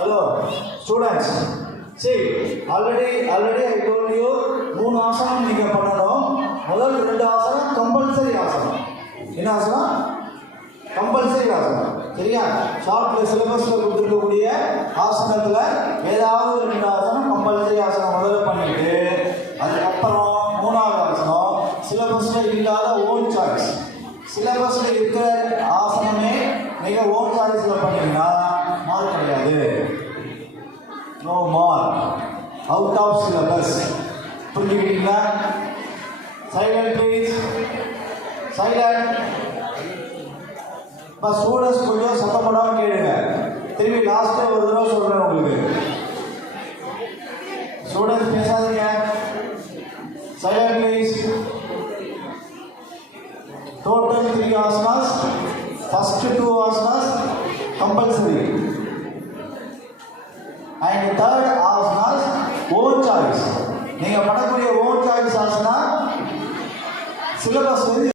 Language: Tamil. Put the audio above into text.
Hello, students. See, already I told you, 3 ஆசனம் நீங்க பண்ணணும். முதல் 2 ஆசனம் கம்பல்சரி ஆசனம். என்ன ஆசனம்? கம்பல்சரி ஆசனம். சரியா? ஷார்ட்ல சிலபஸ்ல கொடுத்திருக்கக்கூடிய ஆசனத்துல ஏதாவது 2 ஆசனம் கம்பல்சரி ஆசனம் முதல்ல பண்ணிட்டு அதுக்கப்புறம் 3வது ஆசனம் சிலபஸ்ல இல்லாத ஓன் சாய்ஸ். சிலபஸ்ல இருக்கிற ஆசனமே நீங்க ஓன் சாய்ஸ்ல பண்ணீங்கன்னா மார்க் கிடையாது. No mark, out of syllabus. புரிஞ்சுக்கிட்டீங்களா? Silent please, silent. இப்போ ஸ்டூடெண்ட்ஸ் கொஞ்சம் சத்தப்படாமல் கேளுங்க. திரும்பி லாஸ்ட்டாக ஒரு தடவை சொல்கிறேன் உங்களுக்கு. ஸ்டூடெண்ட்ஸ் பேசாதீங்க. Silent please. Total 3 asanas. First 2 asanas compulsory. And third asanas own choice. நீங்க பண்ணக்கூடிய own choice asana syllabus